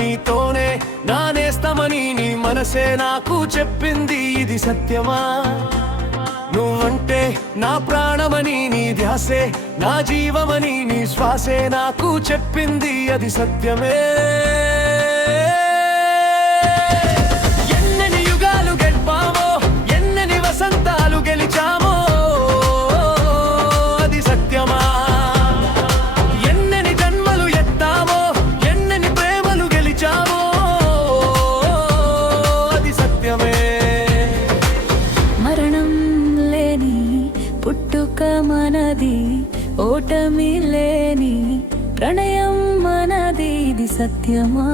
నీతోనే, నా నేస్తమని నీ మనసే నాకు చెప్పింది, ఇది సత్యమా? నువ్వంటే నా ప్రాణమని, నీ ధ్యాసే నా జీవమని, నీ శ్వాసే నాకు చెప్పింది, అది సత్యమే. ఎన్నని యుగాలు గడిపామో, ఎన్నని వసంతాలు గెలిచామో, అది సత్యమా? ఎన్నని జన్మలు ఎత్తామో, ఎన్నని ప్రేమలు గెలిచామో, అది సత్యమే. మరణం లేని పుట్టుక మనది, ఓటమి లేని ప్రణయం మనది, ఇది సత్యమా?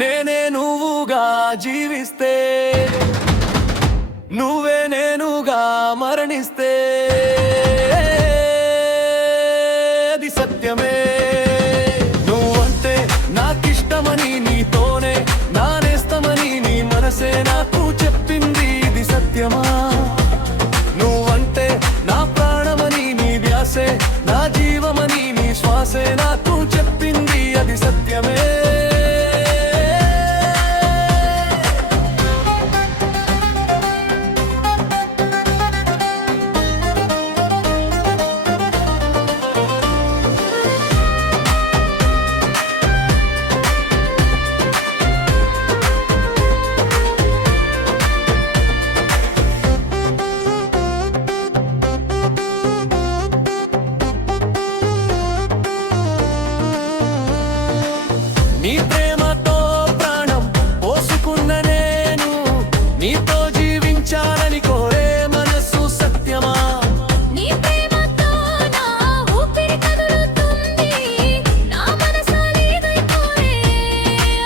నేనే నువ్వుగా జీవిస్తే, నువ్వే నేనుగా మరణిస్తే, అది సత్యమే. నువ్వంటే నాకిష్టమని నీతోనే, నా నేస్తమని నీ మనసే నాకు చెప్పింది, ఇది సత్యమా? నువ్వంటే నా ప్రాణమని, నీ ధ్యాసే నా జీవమని, నీ శ్వాసే నాకు చెప్పింది, అది సత్యమే. నీ ప్రేమతో ప్రాణం పోసుకున్న నేను, నీతో జీవించాలని కోరే మనసు సత్యమా? నీ ప్రేమతో నా ఊపిరి కదులుతుంది, నా మనసు నీదై కోరే,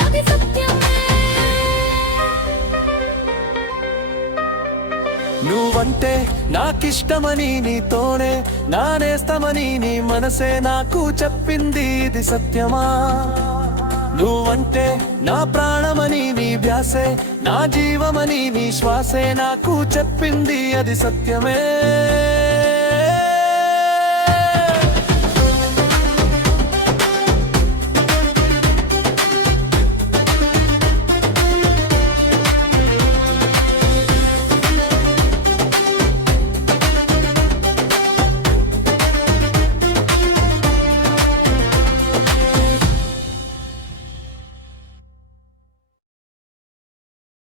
అది సత్యమే. నువ్వంటే నాకిష్టమని నీతోనే, నా నేస్తమని నీ మనసే నాకు చెప్పింది, ఇది సత్యమా? నువ్వంటే నా ప్రాణమని, నీ ధ్యాసే నా జీవమని, నీ శ్వాసే నాకు చెప్పింది, అది సత్యమే.